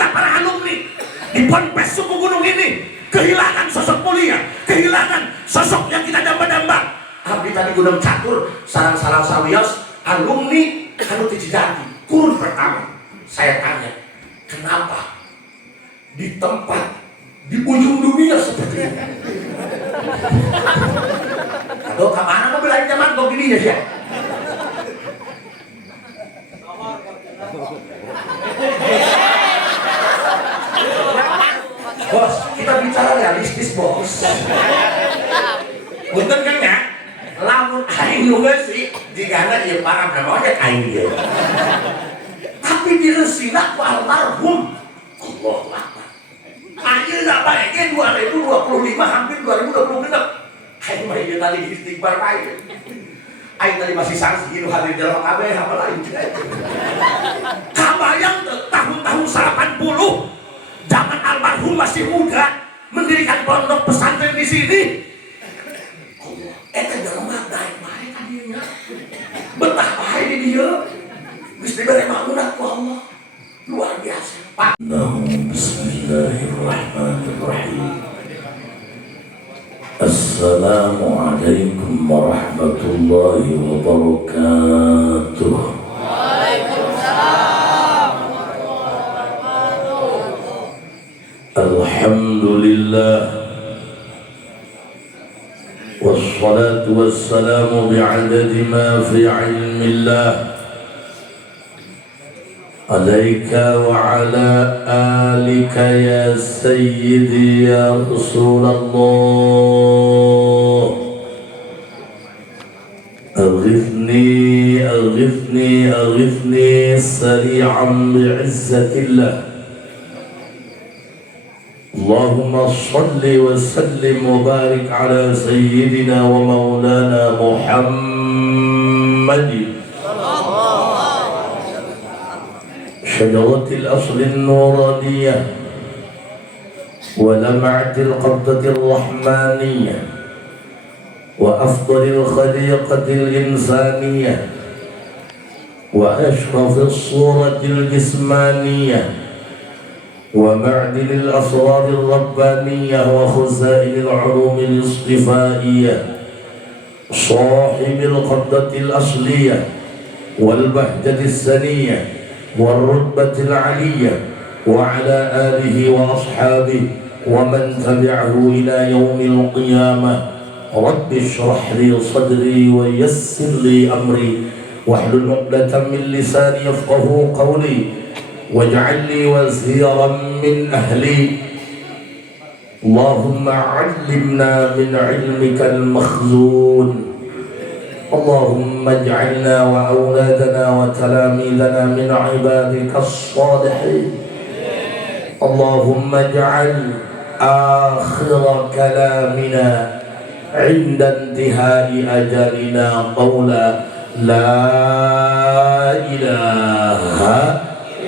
kita para alumni di Ponpes Suku Gunung ini kehilangan sosok mulia, kehilangan sosok yang kita damba-damba. Abdi tadi Gunung Catur, sarang-sarang sawios, alumni anu ti Cijati, kurun pertama. Saya tanya, kenapa di tempat di ujung dunia seperti ini? Aduh, kemana mau belain zaman kok gini ya? Bos, kita bicara realistis, bos. Punten kan ya? Lamun aing juga sih, jigana ieu parang namanya aing ieu. Tapi diresina ku almarhum. Allahu Akbar. Ayeuna bae ge 2025 hampir 2026. Aing mah ieu tadi istighfar bae. Aing tadi masih sanksi hidup hadir dalam kabeh apa lain. Kabayang tahun-tahun 80 zaman almarhum masih muda mendirikan pondok pesantren di sini. Eta jelema daek bae ka dieu nya. Betah bae di dieu. Geus dibere maunat ku Allah. Luar biasa. Bismillahirrahmanirrahim. Assalamualaikum warahmatullahi wabarakatuh. Waalaikumsalam warahmatullahi wabarakatuh. Alhamdulillah. Wassalatu wassalamu bi'adadi ma fi ilmillah. عليك وعلى آلك يا سيدي يا رسول الله. أغثني أغثني أغثني سريعا بعزة الله. اللهم صل وسلم وبارك على سيدنا ومولانا محمد شجرة الأصل النورانية ولمعة القبضة الرحمانية وأفضل الخليقة الإنسانية وأشرف الصورة الجسمانية ومعدن الأسرار الربانية وخزائن العلوم الاصطفائية صاحب القبضة الأصلية والبهجة السنية والرتبة العلية وعلى آله وأصحابه ومن تبعه إلى يوم القيامة. رب اشرح لي صدري ويسر لي أمري واحلل عقدة من لساني يفقهوا قولي واجعل لي وزيرا من أهلي. اللهم علمنا من علمك المخزون. اللهم اجعلنا وأولادنا وتلاميذنا من عبادك الصالحين. اللهم اجعل آخر كلامنا عند انتهاء أجلنا قولا لا إله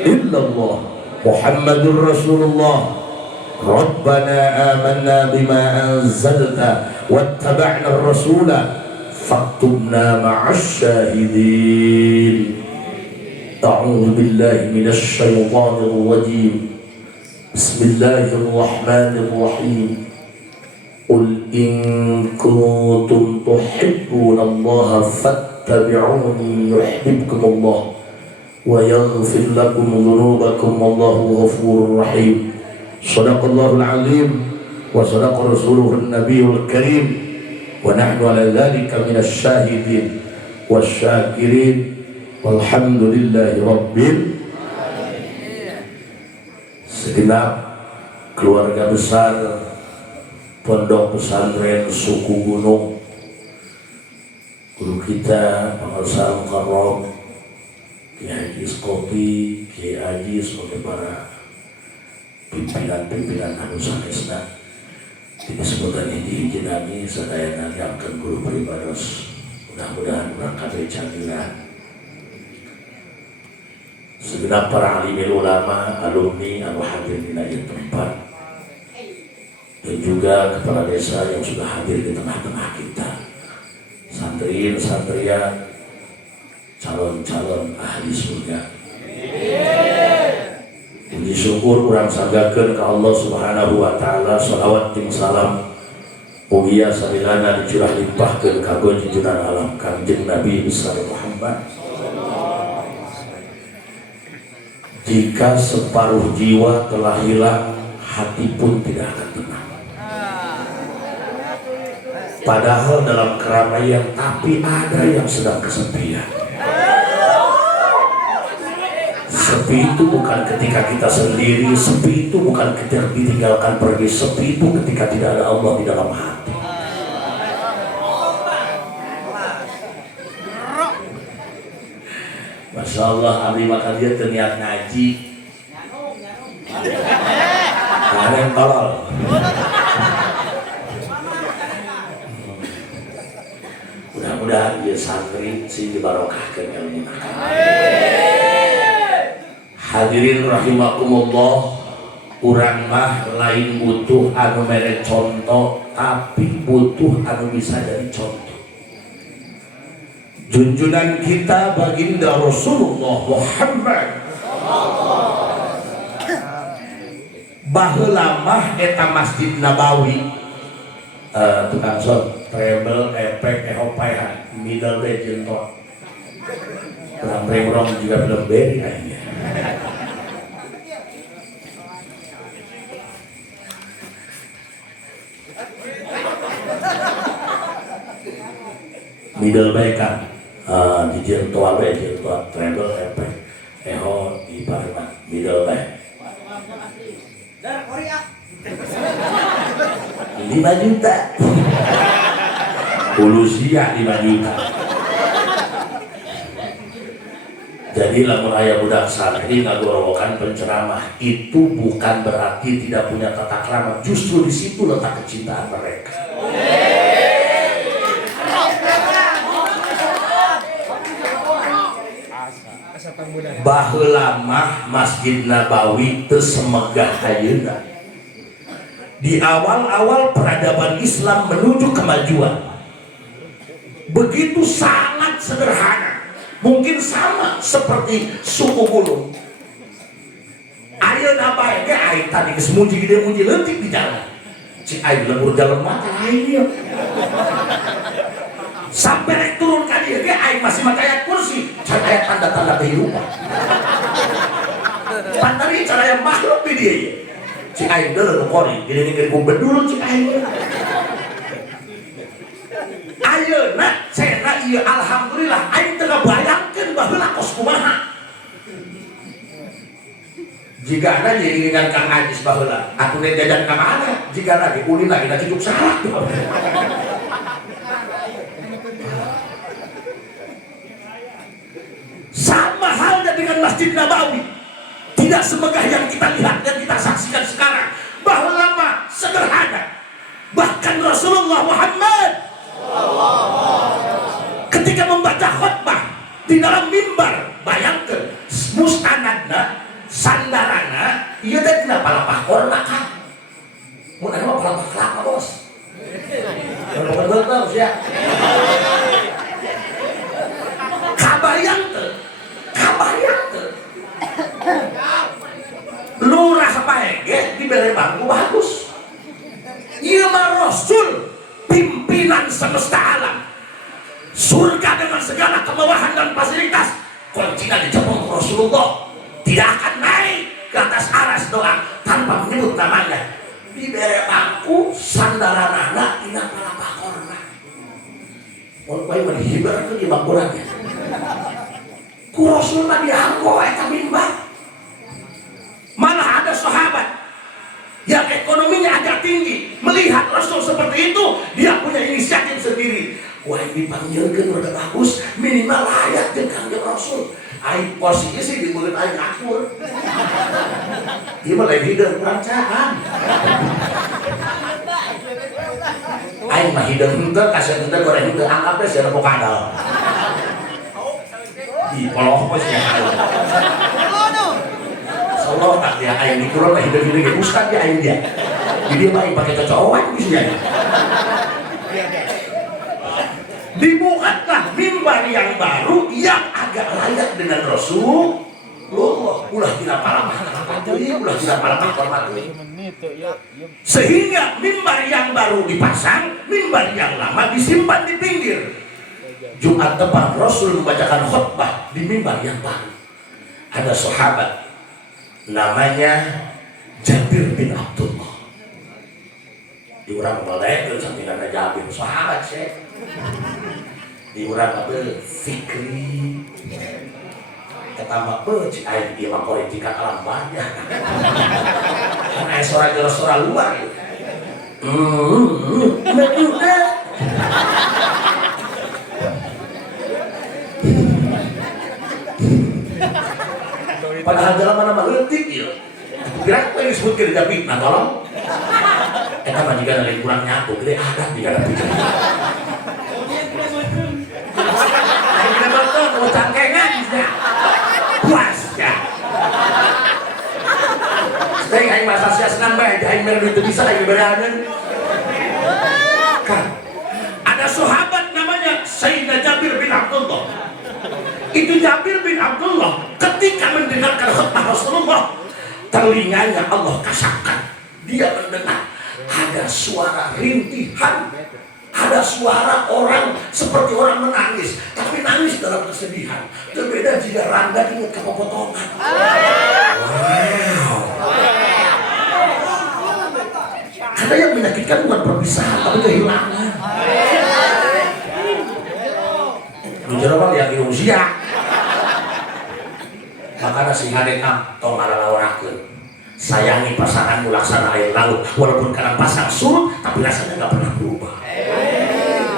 إلا الله محمد رسول الله. ربنا آمنا بما أنزلت واتبعنا الرسول فاكتبنا مع الشاهدين. أعوذ بالله من الشيطان الرجيم. بسم الله الرحمن الرحيم. قل إن كنتم تحبون الله فاتبعوني يحببكم الله ويغفر لكم ذنوبكم والله غفور رحيم. صدق الله العظيم وصدق رسوله النبي الكريم ونحن على ذلك من الشاهدين والشاكرين والحمد لله رب العالمين. Segenap keluarga besar Pondok Pesantren Suku Gunung, guru kita Pengasal Mukarram Kiai Haji Skopi, Kiai Haji sebagai para pimpinan-pimpinan anu sanesna. Ini sebutan ini jenami sadayana yang guru peribados. Mudah-mudahan berangkat canggirah. Segenap para alim ulama, alumni anu hadir di tempat, dan juga kepala desa yang sudah hadir di tengah-tengah kita, santriin, santrian, calon-calon ahli surga. Puji syukur syukur urang sanggakeun ka Allah Subhanahu wa taala, shalawat jeung salam mugia salilana dicurah limpahkeun ka junjungan alam Kangjeng Nabi besar Muhammad. Jika separuh jiwa telah hilang, hati pun tidak akan tenang. Padahal dalam keramaian, tapi ada yang sedang kesepian. Sepi itu bukan ketika kita sendiri, sepi itu bukan ketika ditinggalkan pergi, sepi itu ketika tidak ada Allah di dalam hati. Masya Allah, abdi maka dia terniat ngaji. Ada yang tolol. Mudah-mudahan dia santri si dibarokahkan ilmu. Hadirin rahimakumullah, urang mah lain butuh anu mere contoh, tapi butuh anu bisa jadi contoh. Junjungan kita baginda Rasulullah Muhammad baheula mah eta Masjid Nabawi tukang son treble efek ehopayan middle legend to kurang remrong juga belum beri kayaknya. Middle baik kan di jentoa baik jentoa treble efek eho di Parma middle baik 5 juta pulusia 5 juta. Jadi lamun aya budak santri ngagorowokan penceramah, itu bukan berarti tidak punya tata krama, justru di situ letak kecintaan mereka. Baheula mah Masjid Nabawi teu semegah ayeuna. Di awal-awal peradaban Islam menuju kemajuan, begitu sangat sederhana, mungkin sama seperti suku gunung. Ayeuna bae ge aya tadi geus muji gede muji leutik di jalan. Cik aya lembur jalan mata lain ieu. Sampai rek turun ka dieu ge aya masih macaya kursi, can aya tanda-tanda kehidupan. Pantari cara yang makhluk di dieu. Cik aya deuleu kori, gini-gini ku bedul cik aya. Ayeuna cenah ieu alhamdulillah aing teu ngabayangkeun baheula kos kumaha. Jika ada diinginkan Kang Ajis baheula, atuh teh jajan ka mana? Jika lagi ulin lagi da cucuk salah. Sama halnya dengan Masjid Nabawi, tidak semegah yang kita lihat dan kita saksikan sekarang, bahwa lama sederhana. Bahkan Rasulullah Muhammad ketika membaca khutbah di dalam mimbar, bayangkan mustanadna sandarana ieu teh tina palapah korna kan mun anu mah palapah kelapa bos bener ya kabayang teu lurah bae ge dibere bangku bagus. Ieu mah Rasul, pimpinan semesta alam, surga dengan segala kemewahan dan fasilitas, kuncinya dijemput Rasulullah, tidak akan naik ke atas aras doang tanpa menyebut namanya. Dibere bangku sandaranana tina palapah korna. Mun bae menghibur ke di bangkurannya. Ku Rasul mah dianggo eta mimbar. Malah ada sahabat yang ekonominya agak tinggi, melihat Rasul seperti itu, dia punya inisiatif sendiri. Wah, dipanggilkan udah bagus, minimal layak jeung Kangjeng Rasul. Aing posisi sih di mulut aing akur. Dia mah lagi hideung rancaan. Aing mah hideung henteu, kasih henteu goreng henteu, anggap teh sia kadal. Di poloh pos ya. Allah tak dia aing dikurang lah hidup-hidup ustaz dia aing dia. Jadi dia main pakai cocokan bisa jadi. Dibuatlah mimbar yang baru yang agak layak dengan Rasul Loh, ulah tidak palapah ulah tidak palapah hormati. Sehingga mimbar yang baru dipasang, mimbar yang lama disimpan di pinggir. Jumat depan Rasul membacakan khutbah di mimbar yang baru. Ada sahabat namanya Jabir bin Abdullah. Diurang melek samping ada Jabir sahabat sih. Diurang abel Fikri. Ketambah cik aing ieu mah politika alam banyak. Kan aya sora luar. Padahal dalam nama leutik ieu. Kira apa yang disebutkeun Jabir? Nah tolong. Eta mah jiga lain kurang nyatu, gede adat jiga da pijar. Aing teh betul mau cangkengan nya. Puas ya. Stay aing masa sia senang bae, aing mere itu bisa aing bereaneun. Kan ada sahabat namanya Sayyidina Jabir bin Abdullah. Itu Jabir bin Abdullah ketika mendengarkan khutbah Rasulullah, telinganya Allah kasahkan. Dia mendengar ada suara rintihan, ada suara orang seperti orang menangis, tapi nangis dalam kesedihan. Berbeda jika Rangga ingat kepotongan. Wow. Karena yang menyakitkan bukan perpisahan, tapi kehilangan. Jujur bang yang di usia. Makanya si hadekam tong ngalalawarahkeun. Sayangi pasanganmu laksana air laut, walaupun kadang pasang surut, tapi rasanya nggak pernah berubah.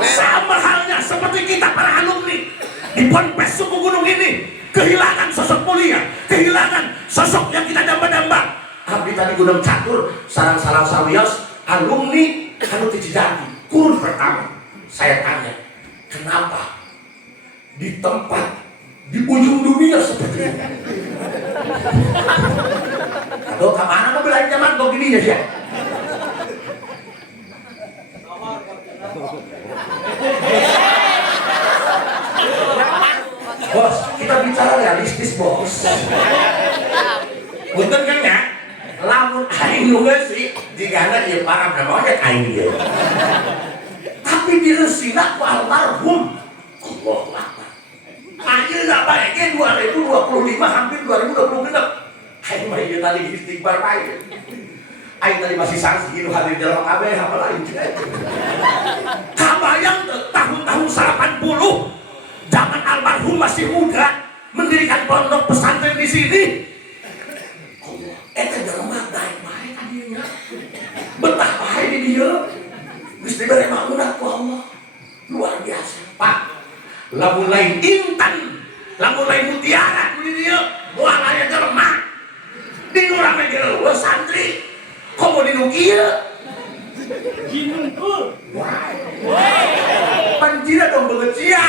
Sama halnya seperti kita para alumni di Ponpes suku gunung ini, kehilangan sosok mulia, kehilangan sosok yang kita damba-damba. Abdi tadi Gunung Catur, sarang-sarang sawios, alumni anu ti Cijanti, kurun pertama. Saya tanya, kenapa di tempat di ujung dunia seperti ini? Aduh, kemana mau belajar zaman kok gini ya sih? Bos, kita bicara realistis bos. Punten kan ya? Lamun aing nunggu sih, jika ieu parah namanya aing ieu. Tapi direusina ku almarhum. Allahu Akbar. Ayeuna bae ge 2025 hampir 2026. Aing mah ieu tadi istighfar bae. Aing tadi masih sanksi ieu hadir dalam kabeh apa lain. Kabayang tahun-tahun 80 zaman almarhum masih muda mendirikan pondok pesantren di sini. Eta jelema daek bae ka dieu nya. Betah bae di dieu. Geus dibere maunat ku Allah. Luar biasa, Pak. Lamun lain intan, lamun lain mutiara di dieu, moal aya jelema. Di urang mah geuleuh santri. Komo dinu kieu. Jinungkul. Wah. Panjina dong beungeut sia.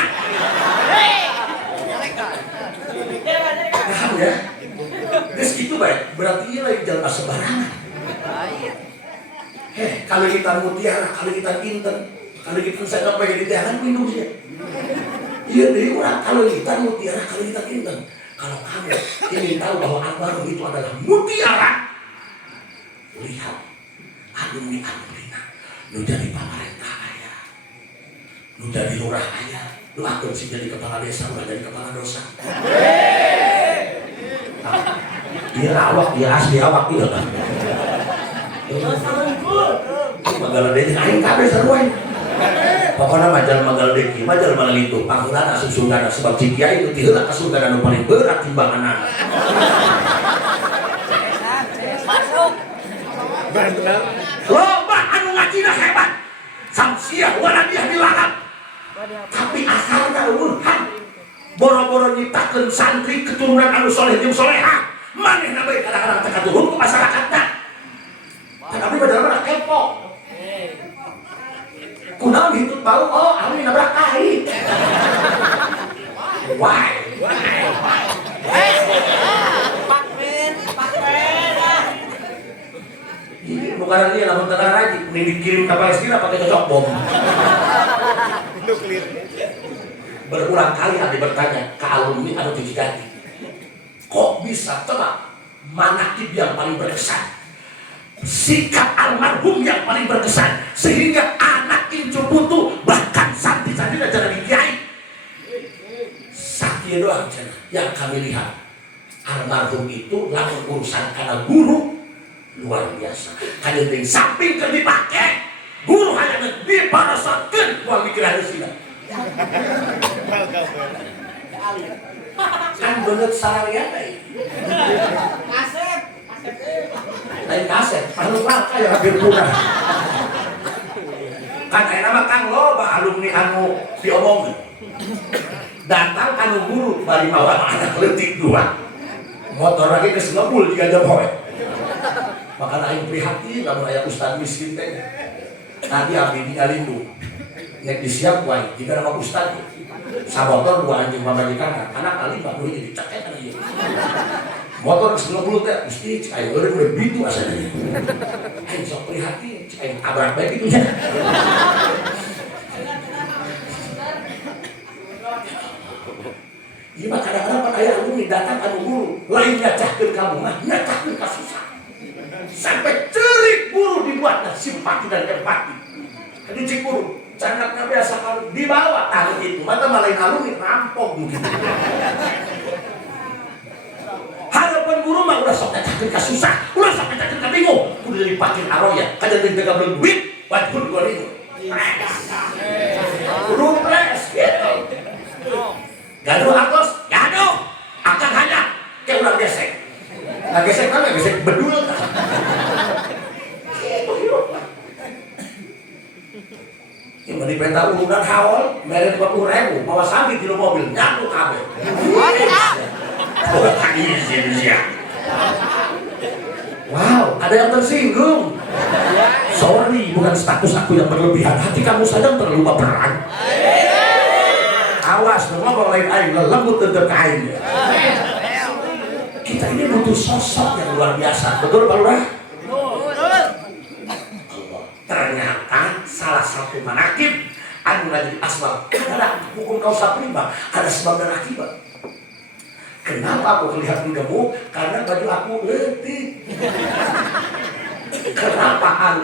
Paham ya? Geus kitu bae, berarti ieu lain jalma sembarangan. Kalau kita mutiara, kalau kita inten, kalau kita saya apa jadi jangan minum sia. Iya deh urang kalau kita mutiara, kalau kita inten. Kalau kamu ingin tahu bahwa almarhum itu adalah mutiara, lihat alumni-alumnina, lu jadi pamarentah ayah, lu jadi lurah ayah, lu akan sih jadi kepala desa, lu jadi kepala dosa. Dia awak, dia asli awak dia kan. Magal deki, aing kabeh sarua. Pokoknya majal deki, majal itu panggilan asup surga sebab cikia itu tiheula ka surga anu paling berat timbangan. Masuk. Benar. Loba anu ngajina hebat. Samsiah waladiah dilalap. Tapi asalna ulhan. Boro-boro nyiptakeun santri keturunan anu soleh jeung soleha. Manehna bae kadang-kadang teu katuhun ku masyarakatna. Tapi bener-bener kepo. Kunaon hitut bau, oh anu nabrak kai. Why? Ini bukan lagi lamun tengah lagi, ini dikirim ke Palestina pakai cocok bom. Berulang kali Andi bertanya ke alumni anu Cijanti, kok bisa tebak manakib yang paling berkesan, sikap almarhum yang paling berkesan, sehingga anak incu putu bahkan santri-santri jadi kiai. Sakit doang yang kami lihat. Almarhum itu langsung urusan karena guru luar biasa. Hanya di samping kan dipakai, guru hanya diparasakan uang pikiran sih. Kan bener sarangnya Kasep. lain kaset, anu langka yang hampir punah. Kan kayak nama Kang loba alumni anu diomongin. Datang anu guru bari mawa anak leutik dua. Motor lagi ke Singapura 3 jam hoe. Makanya aing prihatin lamun aya ustad miskin teh. Tadi abdi dialindu. Nek disiap wae jika nama ustad. Samotor 2 anjing majikan anak kali 50 jadi cekek kan ieu. Motor 90 teh mesti cek aing eureun udah bitu asana. Aing sok prihatin, cek aing abrak bae kitu nya. Ieu mah kadang-kadang pan aya alumni datang anu guru, lain nyacahkeun kamu mah nyacahkeun ka susah. Sampai cerik guru dibuatna simpati dan empati. Jadi cik guru, cangkatna biasa kalau dibawa tali itu, mata malain alumni rampok mungkin. Harapan guru mah udah sok nyacahkeun ka susah, udah sok nyacahkeun ka bingung, udah dipakin aroya, kada dipegang belum duit, wajib gua ini. Guru pres gitu. Gaduh akos, gaduh, akan hanya kayak ulang gesek. Nah gesek kan gesek bedul. Ini mau dipenta urunan haul, bayar 50.000, bawa sambil di mobil, nyatu kabel. Oh, tak izin ya. Wow, ada yang tersinggung. Sorry, bukan status aku yang berlebihan, hati kamu sadang terlalu baperan. Awas, ngomong lain aing lembut tentang kain. Kita ini butuh sosok yang luar biasa, betul Pak Lurah? Ternyata salah satu manakib anu jadi asbab. Ada hukum kausa prima, ada sebab dan akibat. Kenapa aku kelihatan gemuk? Karena baju aku letih. Kenapa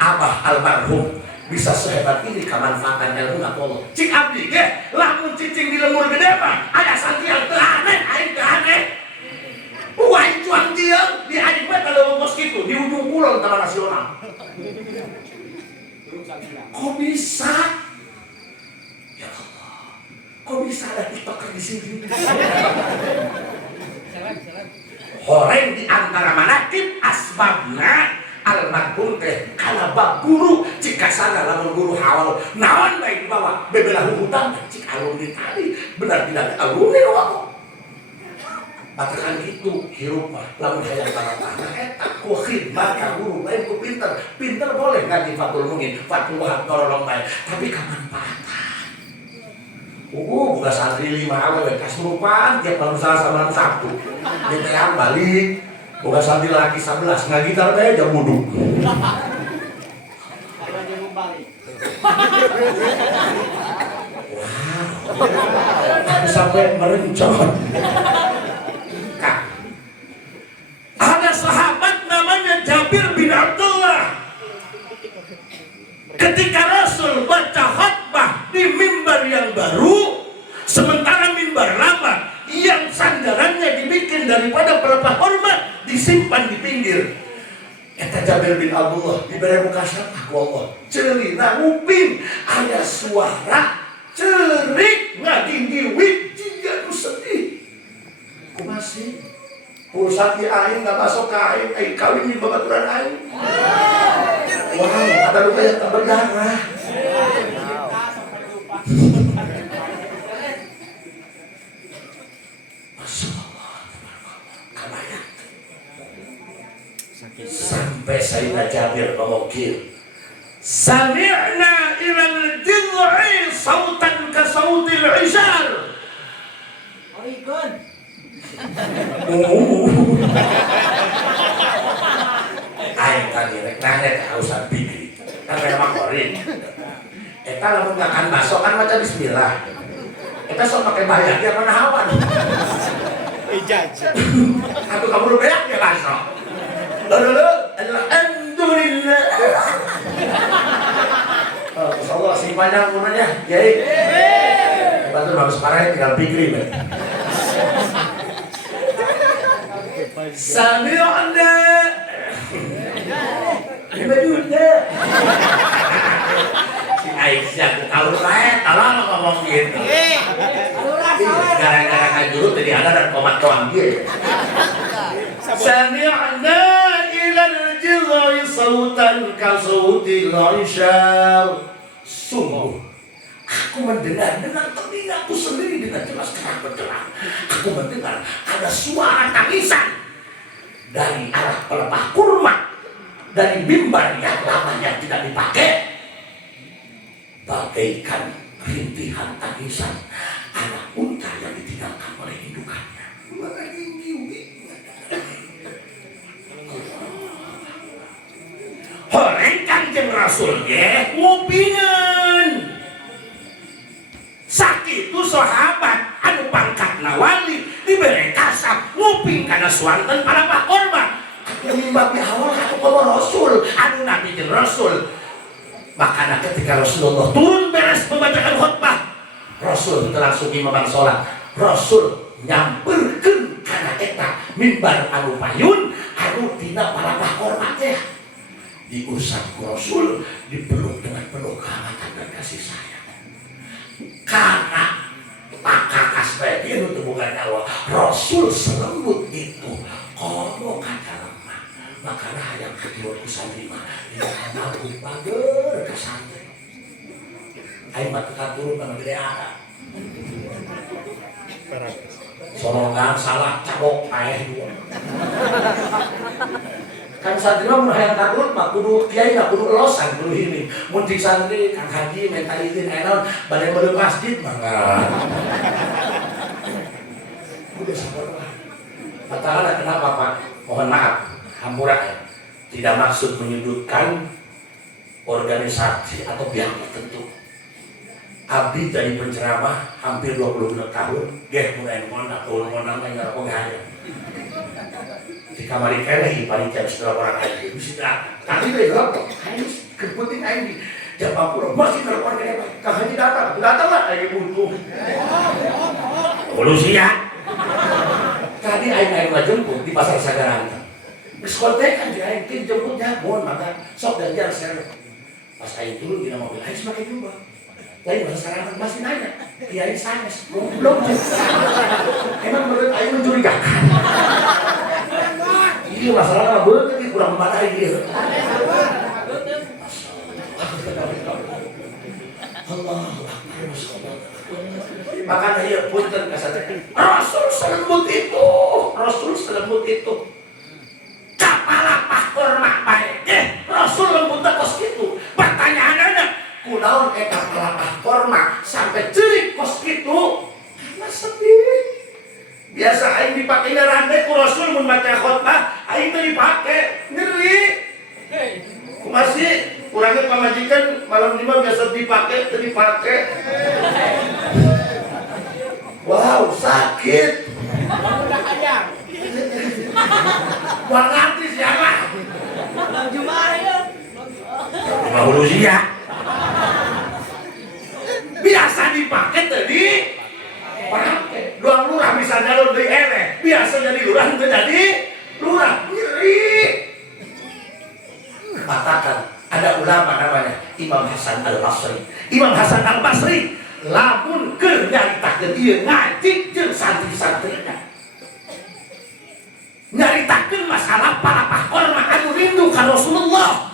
Abah almarhum bisa sehebat ini kemanfaatan ilmu Allah. Cik abdi ge, lamun cicing di lemur gede mah ada santri yang teraneh, aing teraneh. Uai cuang dia di aing mah kalau ngomong gitu di ujung kulon Taman Nasional. Kok bisa? Ya Allah, kok bisa ada tiktoker di sini? Horeng di antara manakib asbabna almarhum teh kana bab guru jika sana lamun guru hawal naon bae dibawa bebelah hutan cik alumni tadi benar tidak alumni aku katakan gitu hirup mah lamun hayang tanah eta ku khidmat ka guru lain ku pinter boleh ngaji fatul mungkin fatul wahab tolong bae tapi kamanfaatan buka santri 5 awewe kasurupan tiap malam salah sama Sabtu dia balik bukan santri lagi 11, nggak gitar teh jam wudhu. Wow, sampai merencot. Ada sahabat namanya Jabir bin Abdullah. Ketika Rasul baca khutbah di mimbar yang baru, sementara mimbar lama yang sandarannya dibikin daripada pelepah hormat disimpan di pinggir. Eta Jabir bin Abdullah diberi muka syarah Allah. Celina nguping ada suara cerik ngadinggiwit jika ku sedih. Ku masih pulsa di aing nggak masuk ke aing kawin di babaturan aing. Wow, ada luka yang tak berdarah. Sampai Sayyidina Jabir mengukir sami'na ilal jid'i sautan ka sautil ishar. Oh ikut. Aing tadi rek nanya ka Ustaz Bikri kan memang korin eta lamun makan bakso kan maca bismillah eta sok pakai bayar dia mana hawan Atau kamu lu beak ya kasro. Lalu adalah alhamdulillah. Masyaallah sing panjang umurnya, Kiai. Betul bagus parah tinggal pikir ya. Sami'na. Gimana? Si Aisyah kalau lain, kalau ngomong gitu. Gara-gara kajurut jadi ada dan komat doang dia. Sami'na ilal jidhai sautan ka sautil Aisyah. Sungguh aku mendengar dengan telingaku sendiri dengan jelas terang benderang. Aku mendengar ada suara tangisan dari arah pelepah kurma, dari mimbar yang lamanya tidak dipakai, bagaikan rintihan tangisan anak unta yang ditinggalkan oleh indukannya. Horeng Kanjeng Rasul ge ngupingeun. Sakitu sahabat anu pangkatna wali dibere kasab nguping kana suanten para pak korban. Demi babi awal atuh ka Rasul anu nabi jeung Rasul. Makana ketika Rasulullah turun beres membacakan khutbah, Rasul teu langsung imamang salat. Rasul nyamperkeun kana eta mimbar anu payun anu dina para pak korban teh. Diusap Rasul, dipeluk dengan penuh kehangatan dan kasih sayang. Karena Pak Kakas bayi itu bukan nyawa. Rasul selembut itu kono kata lemah. Makanya yang kedua kusandima dia nabung bager ke santri. Ayo matukan turun sama gede ada. Sorongan salah cabok ayah dua. Kan santri mah mun hayang kadut mah kudu kiai mah kudu elosan kudu ini. Mun di santri Kang Haji minta izin enon bade meureun masjid mah enggak. Udah sabar. Katakanlah kenapa Pak? Mohon maaf, hampura ya. Tidak maksud menyudutkan organisasi atau pihak tertentu. Abdi jadi penceramah hampir 26 tahun, geh mulai ngomong enggak apa gaya. Di kamar ikan paling jam setelah orang aja bisa tapi dia bilang harus kepenting aja jam 40 masih telepon kayak apa Kang Haji datang lah aja butuh evolusi ya tadi aing jemput di pasar Sagaran diskotek kan dia aing jemputnya mohon maka sok ganjar saya pas aing turun di mobil aing semakin jumpa lain bahasa Sagaran masih nanya kiai sanes belum emang menurut aing mencurigakan. Iya masalahnya betul kurang memadai dia. Allah makanya ia punten kasatnya Rasul selembut itu kapala pakor mak baik Rasul lembut kos gitu pertanyaannya kunaon kapala pakor mak sampai cerik kos gitu karena sedih. Biasa aing dipake ngerande ku Rasul mun baca khotbah aing teh dipake nyeri. Masih kurangnya pamajikan malam lima biasa dipake teu dipake. Wow, sakit. Wah ngerti siapa? Jumaah ya. Maulusia. Biasa dipake tadi pakai doang lurah bisa nyalon dari ere biasa jadi lurah itu jadi lurah nyeri. Katakan ada ulama namanya Imam Hasan Al-Basri. Imam Hasan Al-Basri lamun keur nyaritakeun ieu ngaji jeung santri-santrina. Nyaritakeun masalah para pakor mah anu rindu ka Rasulullah.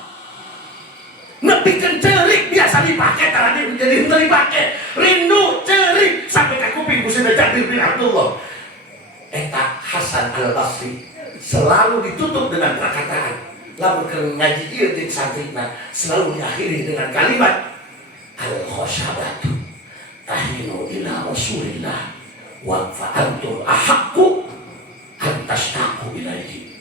Nepikeun cerik biasa dipake tarade jadi henteu dipake. Rindu cerik sampai ka kuping ku Sayyidina Jabir bin Abdullah. Eta Hasan Al-Basri selalu ditutup dengan perkataan lamun keur ngaji ieu jeung santrina selalu diakhiri dengan kalimat al-khoshabatu tahinu ila Rasulillah wa fa'antum ahaqqu an tashtaqu ilaihi.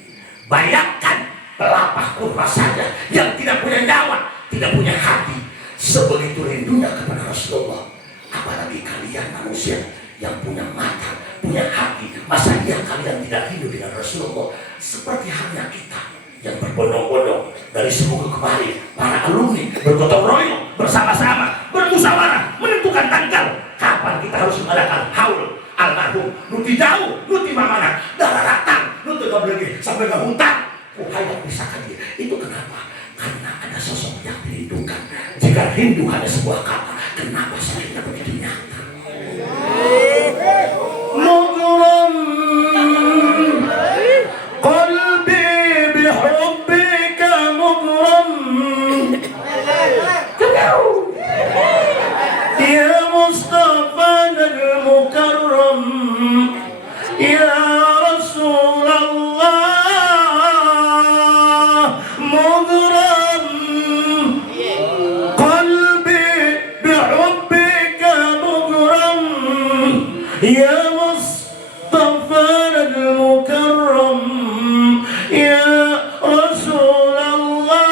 Bayangkan pelapah kurma saja yang tidak punya nyawa, tidak punya hati, sebegitu rindunya kepada Rasulullah. Apalagi kalian manusia yang punya mata, punya hati, Masa iya kalian tidak rindu dengan Rasulullah? Seperti halnya kita yang berbondong-bondong dari sebuah kemari, para alumni bergotong royong bersama-sama bermusyawarah menentukan tanggal kapan kita harus mengadakan haul almarhum nuti jauh nuti mamana darah ratang nuti kablegi sampai ke hutan. Hayang pisahkan dia. Itu kenapa? Karena ada sosok yang dirindukan. Jika rindu hanya sebuah kata, kenapa sakitnya begitu nyata? Mughram qalbi bihubbika mughram ya Mustafa al-Mukarram ya Rasulullah mughram qalbi bihubbika mughram ya Mustafa al-Mukarram ya Rasulullah.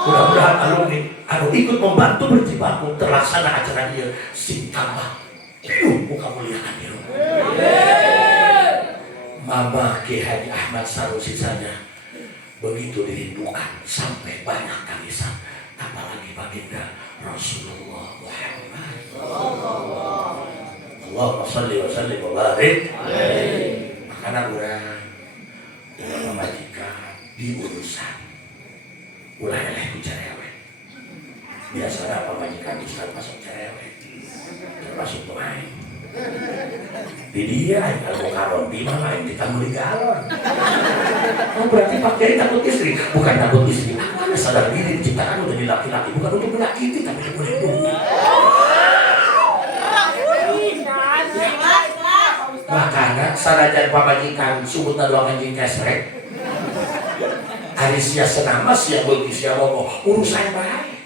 Mudah-mudahan alumni ikut membantu berjibaku terlaksana acara dia sing tambah pinuh muka muliakan dia. Mama Ki Haji Ahmad Sanusi saja begitu dirindukan sampai banyak tangisan, apalagi baginda Rasulullah Muhammad. Allahumma shalli wa sallim wa barik. Makanya orang memajikan di urusan ulah eleh ku cerewet. Biasanya pemajikan Ustaz masuk cerewet termasuk pemain. Di dia kalau karon di mana yang ditanggung galon. Oh berarti Pak Kiai takut istri, bukan takut istri. Anda sadar diri diciptakan menjadi laki-laki bukan untuk menyakiti tapi untuk melindungi. Makanya sanajan pamajikan subutna doang anjing kesrek. Arisia senama siang bagi siang ngomong urusan baik.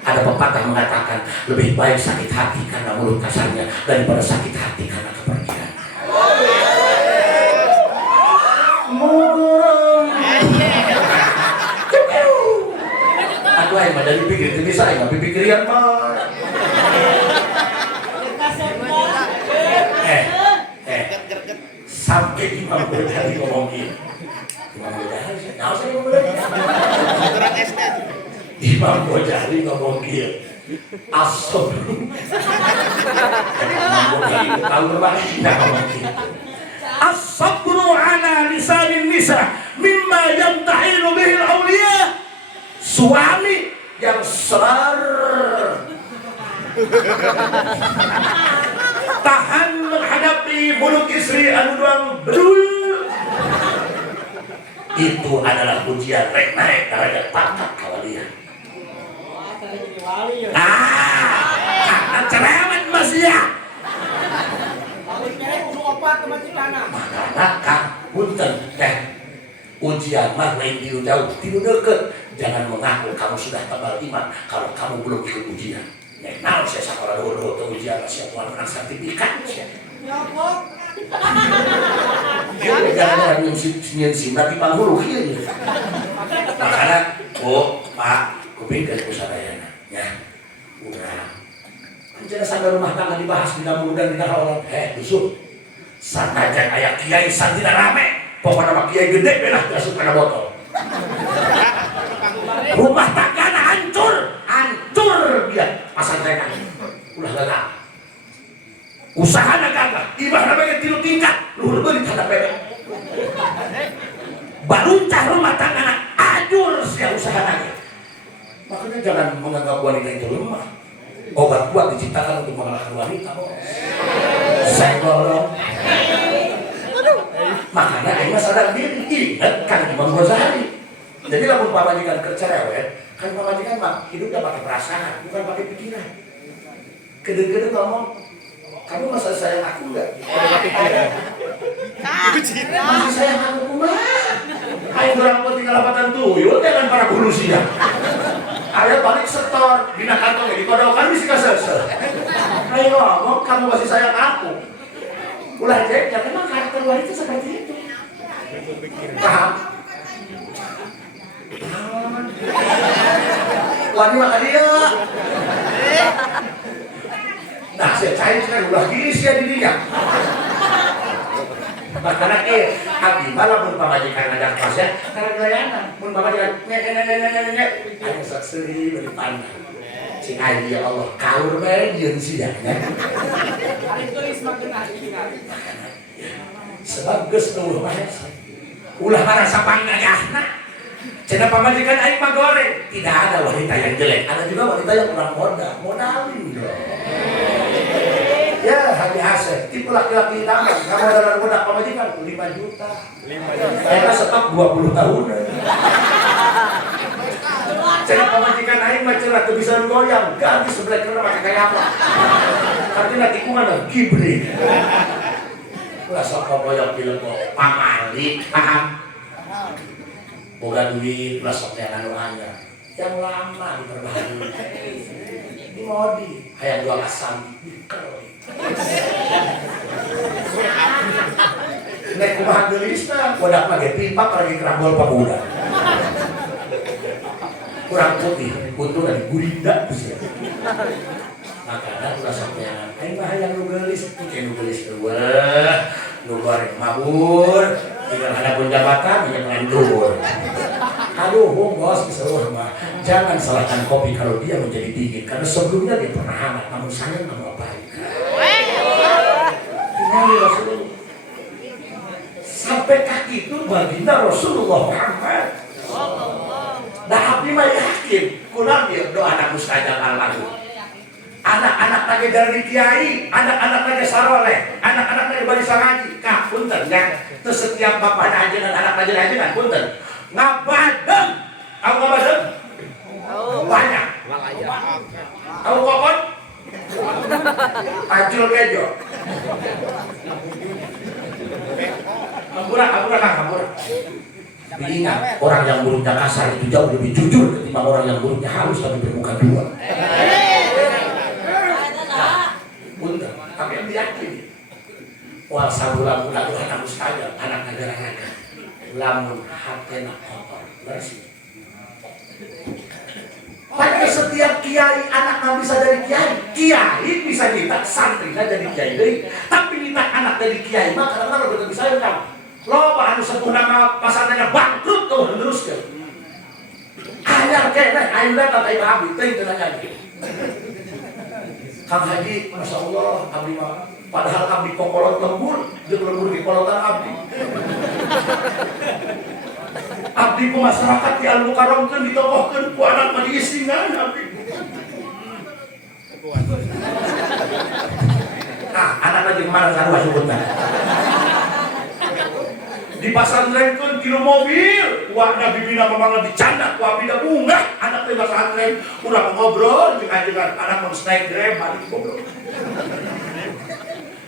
Ada pepatah mengatakan lebih baik sakit hati karena mulut kasarnya daripada sakit hati karena kepergian. Aku emang dari pikir itu bisa emang pikiran mah. Sampai Imam Ghazali ngomong gitu. Imam Ghazali, tahu saya ngomong gitu. Imam Ghazali ngomong gitu. As-sabru. Imam Ghazali tahu berbahasa tidak ngomong gitu. As-sabru ala lisanin nisa mimma yamtahinu bihil awliya. Suami yang tahan menghadapi mulut istri anu doang bedul. Itu adalah ujian naik derajat pangkat kawalian. Karena cerewet masih ya. Makanya Kang punten ujian mah lain tilu jauh, tilu deket. Jangan mengaku kamu sudah tebal iman kalau kamu belum ikut ujian. Nah, saya sekolah dulu tuh ujian masih mau menang sertifikat. Ya kok. Jangan nyen-nyen lagi panggul kieu. Makanya, Bu, Pak, kuping ke sadayana ya. Udah. Anjeun sampai rumah tangga dibahas dina muda dina hawa. Dusun. Sanajan aya kiai santina rame, pokona mah kiai gede belah asup kana botol. Rumah tanggana hancur dia pasantren ulah gagal usahana gagal ibahna bege 3 tingkat luhur beuli kada bebek baruncah rumah tanggana hancur sia usahana. Makanya jangan menganggap wanita itu lemah. Obat kuat diciptakan untuk mengalahkan wanita. Senggol. Makanya aing sadar diri ingat kan Imam Ghazali. Jadi lamun pamajikan cerewet, kan pamajikan mah hidupnya pakai perasaan, bukan pakai pikiran. Gede-gede ngomong, kamu masa sayang aku enggak? Pakai pikiran. Masih sayang aku mah. Ayo orang mau tinggal lapatan tuyul dengan para guru siang. Ayo balik setor, bina kantong di kodokan bisa kesel. Ayo ngomong, kamu masih sayang aku. Ulah cek, ya memang karakter wanita seperti itu. Paham? Wani makan dia. Nah, saya cair kan ulah gini sih dirinya. Makanya abdi malah mun pamajikan ngajak pasnya, karena gelayanan. Mun pamajikan nek ada sakseri beri pandang. Cing aja ya Allah, kaur bae dieun sia ya. Hari tulis makin hari. Sebab geus eueuh bae. Ulah marasa pangagahna. Cenah pamajikan aing mah goreng. Tidak ada wanita yang jelek, ada juga wanita yang kurang modalin dong. Ya, hati hasil. Tipe laki-laki tamat. Kamu ada budak pamajikan 5 juta. 5 juta. Saya stok 20 tahun. Cek pamajikan aing mah cerah teu bisa goyang. Ganti sebelah kena pakai kayak apa. Artinya tikungan gibri. Ulah sok boyong film kok pamali, paham? Boga duit, ulah sok yang anu anyar. Yang lama diperbaharui. Ini modi, hayang jual asam diker. Nek kumaha geulisna, bodak mah ge timpak lagi kerambol pemuda. Kurang putih, untung ada gurinda bisa. Makanya ulah sampean, aing mah hayang nu geulis, teh nu geulis eueuh, nu goreng mabur, tinggal ada pun jabatan yang ngandur. Aduh, bos keseueuh mah. Jangan salahkan kopi kalau dia menjadi dingin karena sebelumnya dia pernah hangat, namun saya nggak mau baik. Rasulullah. Sampai kaki itu baginda Rasulullah Muhammad. Nah, abdi mah yakin, kurang dia doa anak mustajab almarhum. Anak-anak lagi dari kiai, anak-anak lagi saroleh, anak-anak lagi barisan ngaji. Kah punten ya, terus setiap bapak ajengan anak ajengan punten. Ngabadeng, aku ngabadeng. Banyak. Aku kokon. Acul kejo. Kampura. Ingat, orang yang mulutnya kasar itu jauh lebih jujur ketimbang orang yang mulutnya halus tapi bermuka dua. Punten, tapi yang yakin. Wal sabulan budak anak mustajab, anak negara-negara. Lamun hatena kotor, bersih. Pada setiap kiai anak bisa dari kiai bisa nyitak santrinya jadi kiai, tapi nyitak anak dari kiai mah kadang-kadang udah bisa kan. Lo bahan satu nama pasarnya bangkrut tuh terus ke. Ayah kena, ayah datang ayah habis, teh nanya gitu. Kang Haji, masya Allah, abdi mah. Padahal abdi kokolot lembur, dia lembur di kolotan abdi. Abdi ku masyarakat di Al-Mukarramkeun ditokohkeun ku anak mah diisingan abdi. Anak lagi kemana sarua sebutna. Di pasar renkeun kilo mobil, warna bibina memang dicanda ku abdi da bunga. Anak teh pasar rem urang ngobrol jeung ajengan anak mun snack grab balik goblok.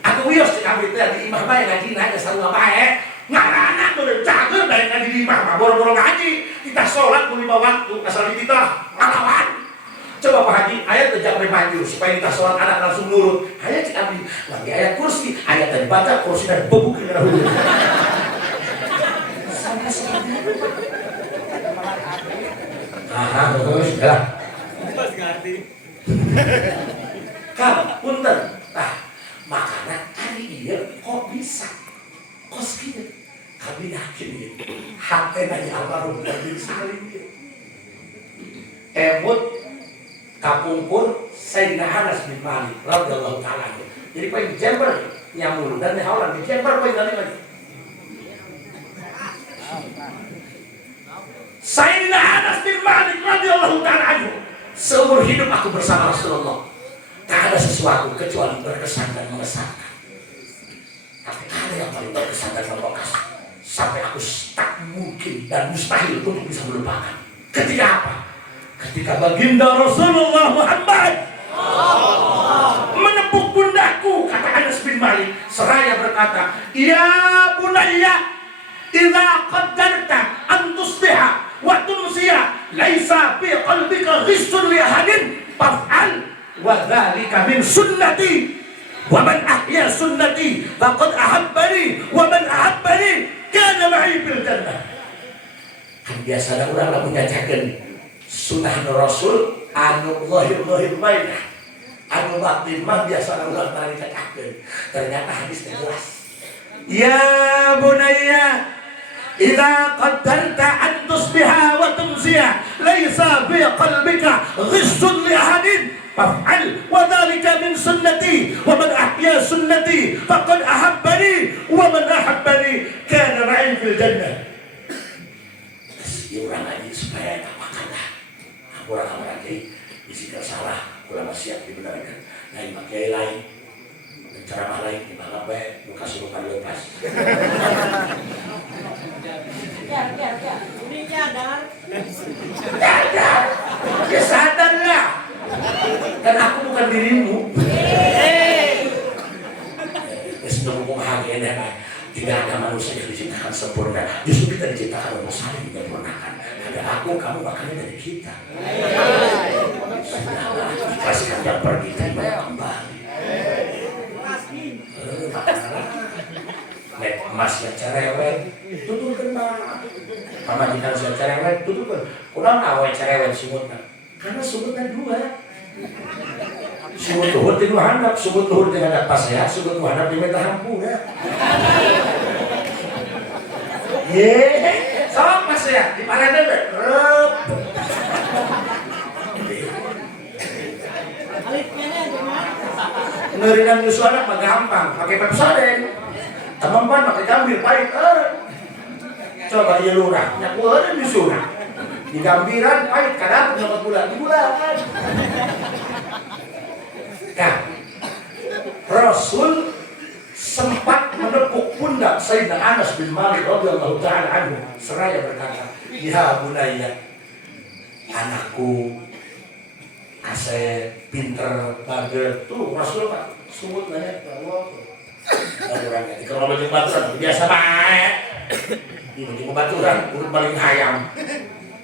Aku wios cek abdi teh di imah bae ngajina geus sarua bae. Ngaranna tuh cager dari ngaji di imah mah boro-boro ngaji. Kita sholat ku 5 waktu asal kita ngalawan. Coba Pak Haji, aya teh jak maju supaya kita sholat anak langsung nurut. Aya cek abdi, lagi aya kursi, aya teh baca kursi dan bebuk ke dalam. Terus ya. Terus ngerti. Punten. Makanya hari dia kok bisa kos gitu. Kami yakin gitu. Hatena ya almarhum Nabi Salim gitu. Emut kapungkur Sayyidina Anas bin Malik radhiyallahu ta'ala. Jadi paling jember nyamul dan haulan di jember paling lagi. Sayyidina Anas bin Malik radhiyallahu ta'ala anhu. Seumur hidup aku bersama Rasulullah. Tak ada sesuatu kecuali berkesan dan mengesankan. Tapi ada yang paling berkesan dan membekas. Sampai aku tak mungkin dan mustahil untuk bisa melupakan. Ketika apa? Ketika baginda Rasulullah Muhammad menepuk pundakku, kata Anas bin Malik, seraya berkata, "Ya bunayya, idza qaddarta an tusbiha wa tumsiya, laisa fi qalbika ghissun li ahadin, faf'al wa dzalika min sunnati. Wa man ahya sunnati faqad ahabbani wa man ahabbani kana ma'i fil jannah." Kan biasa ada urang lamun nyacakeun sunnah Rasul anu lahir bainah anu batin mah biasa ulang tali cekakeun. Ternyata hadis teh jelas. Ya bunayya idza qaddarta an tusbiha wa tumsiya laysa fi qalbika ghissun li ahadin faf'al wa dhalika min sunnati wa man ahya sunnati faqad ahabbani wa man ahabbani kana ma'i fil jannah. Urang aja supaya tapakanlah. Urang lagi bisi salah, urang siap dibenarkan. Lain pakai lain. Ceramah lain di mana baik buka suruhan lepas. Ya. Ini nyadar. Sadar. Ya sadarlah. Kan aku bukan dirimu. Sebelum bahagia dan tidak ada manusia yang diciptakan sempurna. Justru kita diciptakan untuk saling menyempurnakan. Ada aku, kamu makanya dari kita. Ikhlaskan yang pergi terima kembali. Met emas yang cerewet, tutupkan mah. Pamajikan yang cerewet, tutupkan. Kurang awal cerewet sumutna. Karena sumutna dua. Sumut luhur di dua handap, sumut luhur di handap pas sehat, sumut luhur handap di meta hampura. Yeay, sama pas sehat, di mana deh? Ngerinan nyusu anak mah gampang, pakai Pepsodent. Teman-teman pakai gambir pahit. Coba ieu lurah, nya kueureun nyusuna. Di gambiran pahit kadang nyokot bulan di bulan. Nah, Rasul sempat menepuk pundak Sayyidina Anas bin Malik radhiyallahu taala anhu seraya berkata, "Ya bunayya, anakku kasih pinter bager tuh Rasul Pak sumut nanya Allah orang di kalau baju baturan biasa baik di baju baturan urut paling hayam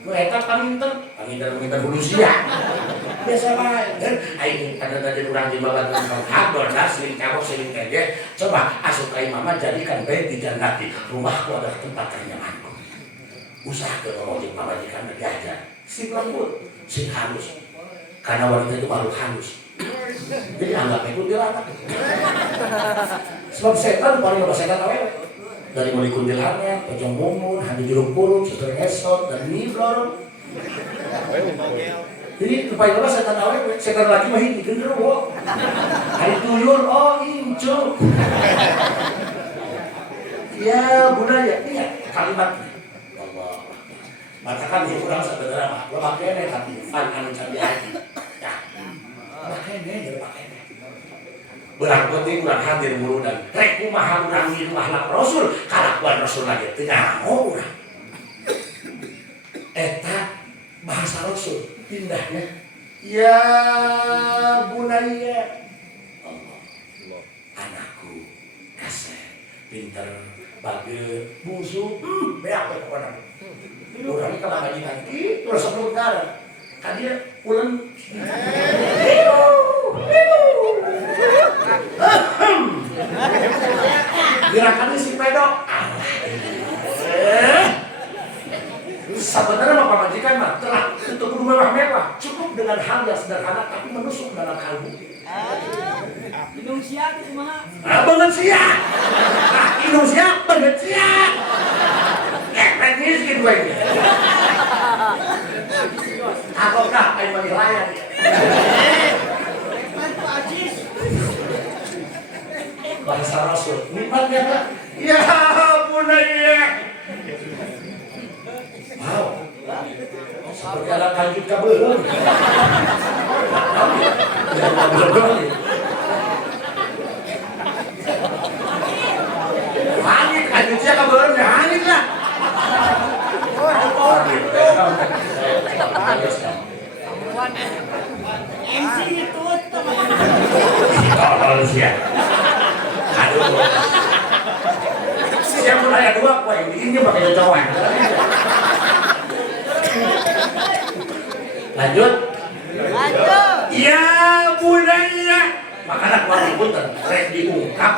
mereka paminter hulu siang biasa baik dan aing kadang-kadang orang di baturan hagor dah sering kabok sering kege coba asukai mama jadikan bait di jannati rumahku adalah tempat ternyamanku usahakan ngomongin mama jika diajar si lembut si halus karena wanita itu makhluk halus. Jadi anggap itu dia anak. Sebab setan paling apa setan awewe. Dari mulai kuntilanak, pocong mumun, hantu jeruk purut, suster ngesot, dan niblor. Jadi supaya apa setan awewe, setan lagi mah hiji genderuwo. Hari tuyul, oh incu. Ya bunaya, iya kalimatnya. Matakan dia kurang sebenarnya mah, lo pakainya tapi fan anu cabi aja. Ya, pakainya dia pakainya. Berang penting kurang hadir murudan. Rek kumaha urang niru akhlak Rasul, kalakuan Rasul lagi teu nyaho urang. Eta bahasa Rasul pindahnya. Ya bunaya. Allah. Anakku kasih pinter bager busu beak pokokna. Orang ini kalau ngaji nanti terus sebelum darah kan dia ulen gerakannya si pedok sebenarnya mah pamajikan mah telah untuk mewah-mewah cukup dengan hal yang sederhana tapi menusuk dalam kalbu Hidung siap itu mah. banget siap hidung siap banget siap kepet miskin gue ini aku kah ayo mandi layan bahasa Rasul nikmatnya kak ya bunaya wow seperti ada kanjut kabelon hangit kanjutnya kabelon ya hangit lah MC itu tolol siap aduh siap pun ayat 2 poin ini pakai cocokan lanjut ya budaya makanya keluar punten rek diungkap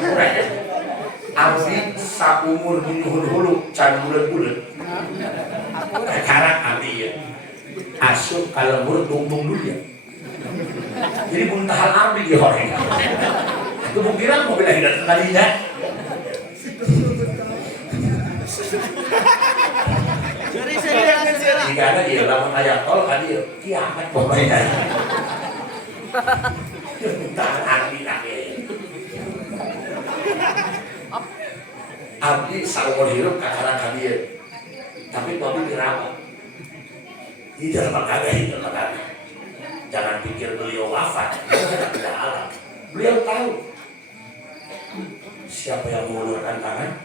urang abdi saumur di hulu can bulan-bulan sekarang abdi ya asup kalau mur tungtung dulu ya Jadi buntahan arbi di horeng. Itu mungkinan mobil lagi datang kalinya. Jika ada dia bangun ayat tol tadi kiamat pokoknya. Buntahan arbi lagi. Abdi salur hirup kakara kadir. Tapi Tobi diraba. Ini dalam kagak itu kagak. Jangan pikir beliau wafat. Tidak alam. Beliau tahu siapa yang mengulurkan tangan,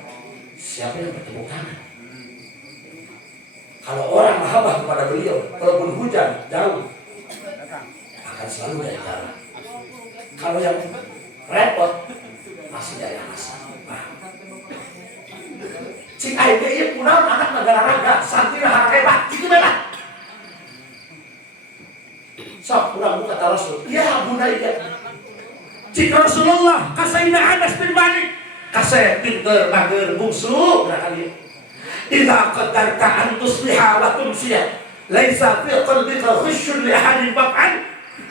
siapa yang bertepuk tangan. Kalau orang mahabbah kepada beliau, walaupun hujan jauh, akan selalu dari jalan. Kalau yang repot, masih dari masa. Cik aing ieu kunaon anak negara raga, santina harga hebat, itu memang. Sok urang buka Rasul. Ya bunaya. Cik Rasulullah kasaina Anas bin Malik, kasaya pinter mager bungsu barangkali. Idza qadarta an tusliha wa tumsiya, laisa fi qalbika khusyun li ahadin bab'an.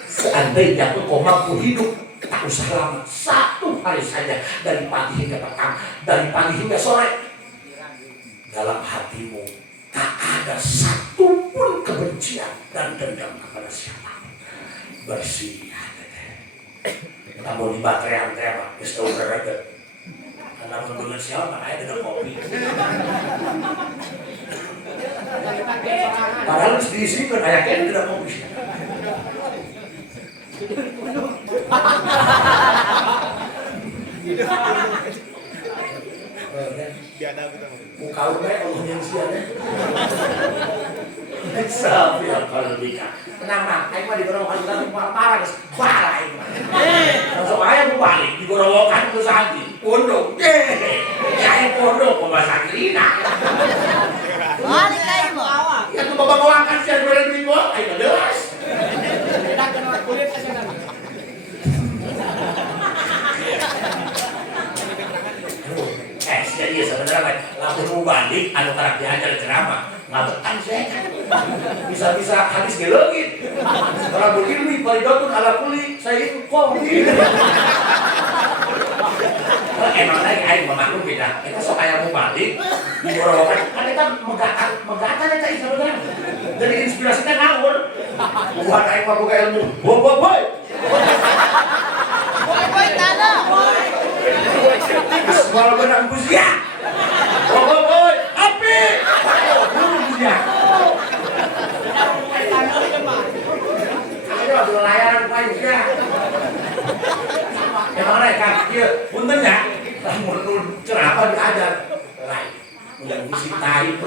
Seandainya engkau mampu hidup tak usah lama, satu hari saja dari pagi hingga petang, dari pagi hingga sore. Dalam hatimu tak ada satupun kebencian dan dendam kepada siapa. Bersih hati. Namun di baterai antara geus teu berada. Karena menurut siapa makanya ada kopi. Padahal harus diisikan kayak kayaknya tidak kopi. Muka udah Allah yang sianya. Bisa biar kalau nikah. Tenang mah, aing mah digorowokan kita parah geus parah aing mah. Langsung aya mau balik digorowokan ku santi. Pondok. Ya aing pondok kok bahasa Sagrina. Balik aing mah. Ya tuh bapak ngawangkan sih ada duit gua, aing deus. Beda kena kulit aja kan. Jadi sebenarnya langsung mau balik, anu karak diajar ceramah, ngabetan saya. Bisa-bisa habis gelogit. Kalau ilmi paridotun ala kuli, saya itu kopi. Emang aing memaklum beda. Kita sok aya mau balik, digorowokan, kan kita megatan eta sebenarnya. Jadi inspirasinya ngawur. Buat aing mah boga ilmu. Boy. Boy tanah. Kalau benang busia, boy, api, belum busia. Ayo ada layanan busia. Emang mereka, dia punten ya, menurut ceramah diajar, lain, mulai musik tarik.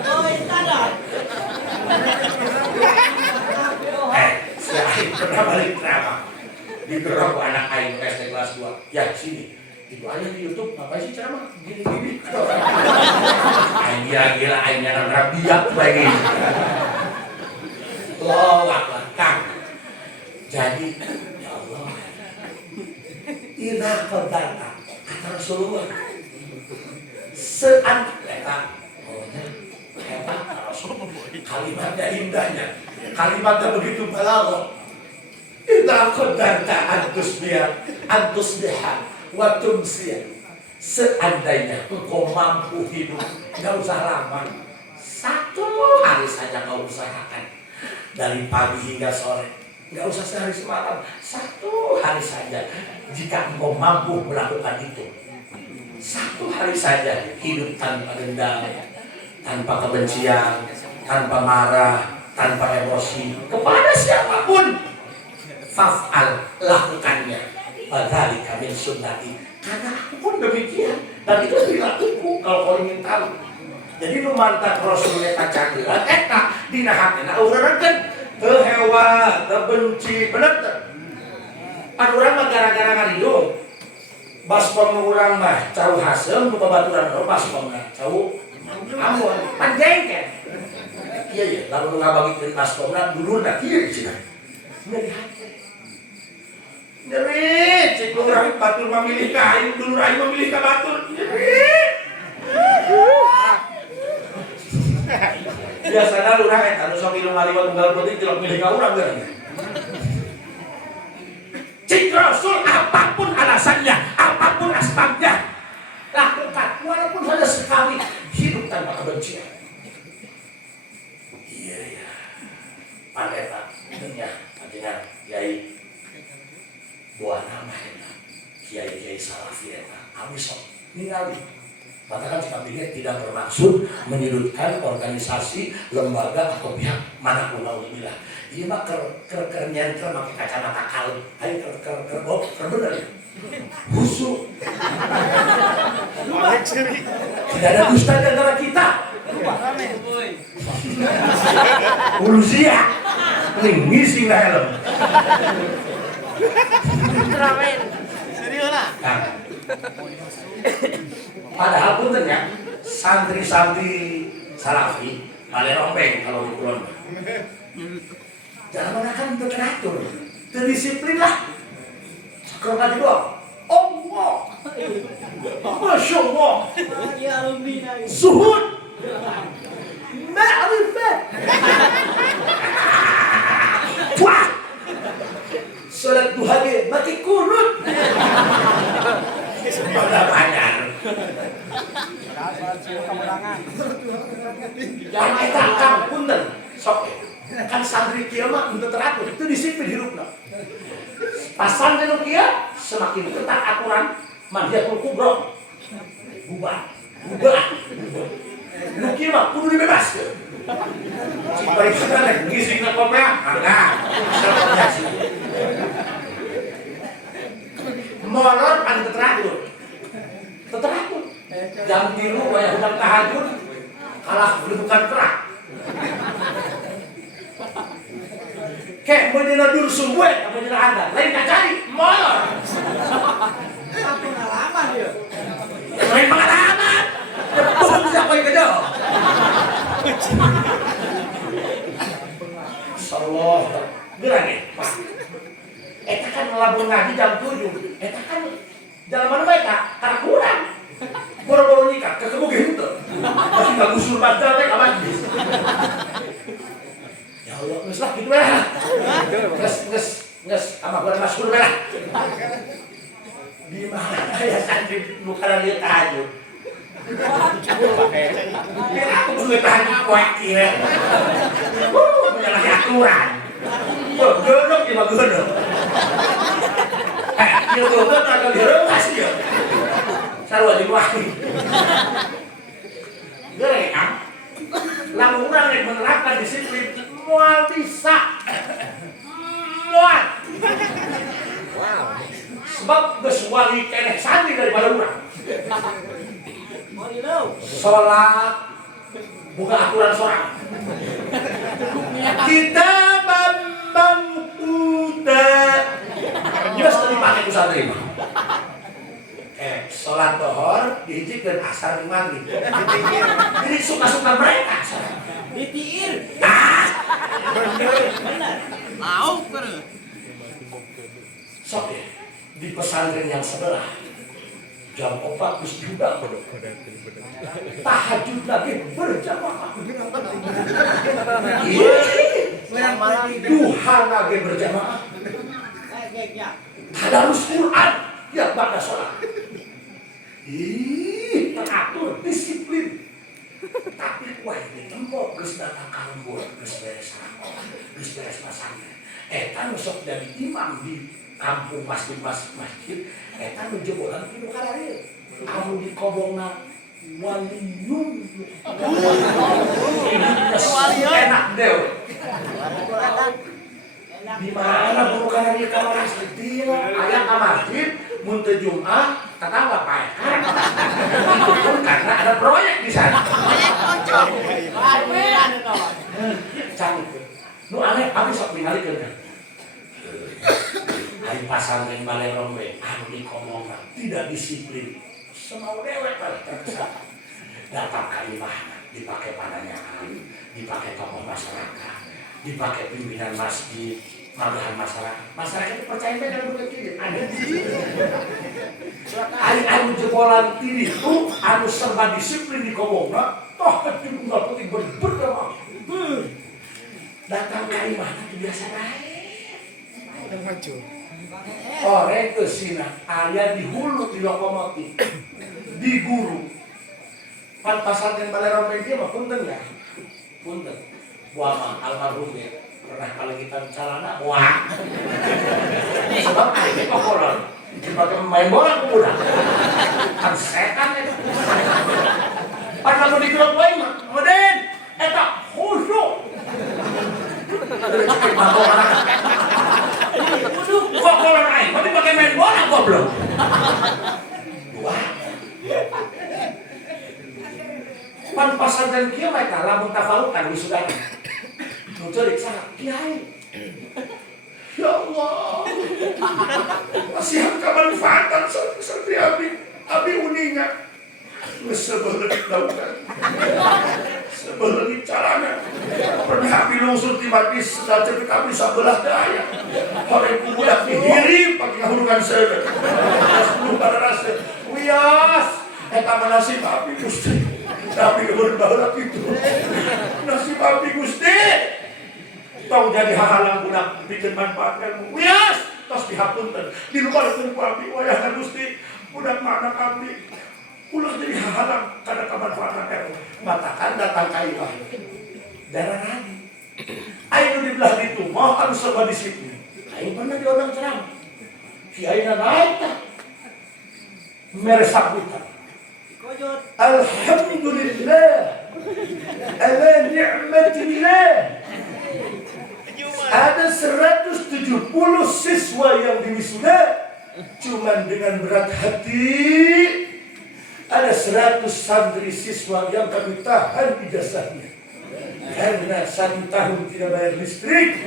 Boy tanah. Saya pernah balik ceramah. Digerok anak aing SD kelas 2. Ya sini. Itu aja di YouTube ngapain sih ceramah gini-gini. Aing gila aing nyaran rabiat lagi. Allahu Akbar. Kang. Jadi ya Allah. Ina qadarta kata Rasulullah. Seandainya hebat Rasulullah. Kalimatnya indahnya. Kalimatnya begitu balaghah. Idza qadarta antusbiha wa tumsiya. Seandainya engkau mampu hidup, enggak usah lama. Satu hari saja kau usahakan. Dari pagi hingga sore. Enggak usah sehari semalam. Satu hari saja. Jika engkau mampu melakukan itu. Satu hari saja hidup tanpa dendam, tanpa kebencian, tanpa marah, tanpa emosi kepada siapapun. Faf'al, lakukannya. Dzalika min sunnati. Karena aku pun demikian. Dan itu perilakuku kalau kau ingin tahu. Jadi lu mantap Rasulullah kacanggelan eta dina hatena ureureun teu hewa, teu benci, bener teu? Pan urang mah gara-gara ngarido. Baskom urang mah cau haseum nu babaturan baskomna cau amun pan jengkel. Iya, lamun ngabagikeun baskomna dulurna kieu cenah. Nyeri hati. Nyeri, cik urang batur memilih kayu, dulur aing memilih ka batur. Nyeri. Biasana lurah eta nu sok laki nu ngaliwat tunggal penting jelek milih ka urang geus. Cik Rasul apapun alasannya, apapun asbabnya, lakukan walaupun hanya sekali hidup tanpa kebencian. Iya. Pandeta, dengan Kiai buah nama Kiai Salafi kami sok ningali. Maka kan kabinet tidak bermaksud menyudutkan organisasi, lembaga atau pihak manapun alhamdulillah. Ini mah kernyaan pakai kacamata kalem, ayo bener ya. Busuk. Tidak ada dusta di antara kita. Ulusia, nih ngisi nggak helm. Keramen. Serius lah. Padahal punten ya, santri-santri Salafi paling rombeng kalau di kulon. Jangan menakan teratur, terdisiplin lah. Sekarang aja doang. Allah, Masya Allah, zuhud, ma'rifat, wah, salat duha ge maki kunut. Pada banyak. Yang kita akan punten, sok kan santri kieu mah untuk teratur, itu disiplin hirupna. Pas santri nu kieu semakin ketat aturan manhiatul kubra. Ubah. Nu kieu mah kudu dibebaskeun. Cipari kita ngisi na kopea, angga. Molor pan teratur. Jam 3 wayah udang tahajud kalah bukan kerak. Kayak menjelang dulu subuh, menjelang anda, lain kacari, molor. Pengalaman dia. Lain pengalaman. Bukan siapa yang kejo. Insyaallah, gerak ya, Pak. Eta kan labur ngaji jam 7. Eta kan jalan mana mereka? Karena kurang. Boro-boro nikah, kekebuk gitu. Masih gak gusur badal mereka majlis. Ya Allah, nges lah gitu lah. Nges, sama gue masuk lah. Di mana ya santri bukan lihat tahajud. Biar aku perlu tahajud kuat kira. Menyalahi aturan. Gendong ya gendong. Dia gendong agak diremas ya. Sarua diwahi. Gereang, lamun urang yang menerapkan disiplin, moal bisa. Moal. Sebab geus wali keneh santri daripada urang. Sholat bukan aturan sholat. Kita mamputa. Geus teu dipake ku santri mah. Sholat dohor diijikeun asar maghrib. Jadi suka-suka mereka. Ditiir. Benar. Mau keur. Sok ya, di pesantren yang sebelah jam 4 geus diundang. Tahajud lagi berjamaah. Duha lagi berjamaah. Tadarus Quran ya pada sholat. Teratur, disiplin. Tapi wah ini tembok geus datang ka lembur, geus beres rakor, geus beres pasangnya. Eta nu sok jadi imam di kampung masjid, eta nu jebolan kieu kararieu. Anu di kobongna waliyun. Enak deu. Di mana guru kararieu ka masjid? Aya ka masjid mun teu Jumat tetangga Pak. Itu pun karena ada proyek di sana. Proyek kocok. Canggih. Nu aneh abi sok ningalikeun kan. Hari pasantren balai rombe anu dikomongna tidak disiplin. Semau dewek balik terkesan. Datang ka imahna dipakai pananyaan, dipakai tokoh masyarakat, dipakai pimpinan masjid, malahan masyarakat itu percaya dengan begitu ada anu jebolan ini tuh anu serba disiplin di kobongna toh itu nggak penting berjamaah datang dari mana tuh biasa naik. Orang ke sini, ayah di hulu di lokomotif, di guru. Pan pasar yang balai rompeng dia mah punten ya, punten. Buah mah almarhum ya, pernah kalau kita bicara wah. Sebab ayah kok kolon, sebagai main bola kuda, kan setan itu. Pan kalau di klub lain mah, kemudian, eta khusyuk. Kok kolon aing, tapi pakai main bola goblok. Wah. Pan pasar dan kieu mereka lamun tafalukan wisudana. Nu teu saha kiai. Ya Allah. Kasihan kamanfaatan seperti abi uninga. Sebelum dilakukan. Sebelum caranya. Pernah abi lungsur di Badis saja kami sabelah daya. Orang budak dihirim pakai hurungan sana. Sebelum pada rasa. Wias. Eta nasib abi Gusti. Tapi berbahagia itu. Nasib abi Gusti. Tahu jadi hahalang budak bikin manfaatkan. Wias. Tos dihapunten. Di luar itu abi wayahna Gusti. Budak mana kami. Ulah jadi hahalang karena kemanfaatan itu. Matakan datang kailah. Darah lagi. Ayo di belah itu. Mau harus sama di situ. Ayo pernah diundang ceramah. Kiainya naik tak. Meresak kita. Alhamdulillah. Ala ni'matillah. Ada 170 siswa yang diwisuda. Cuman dengan berat hati. Ada 100 santri siswa yang kami tahan ijazahnya. Karena 1 tahun tidak bayar listrik.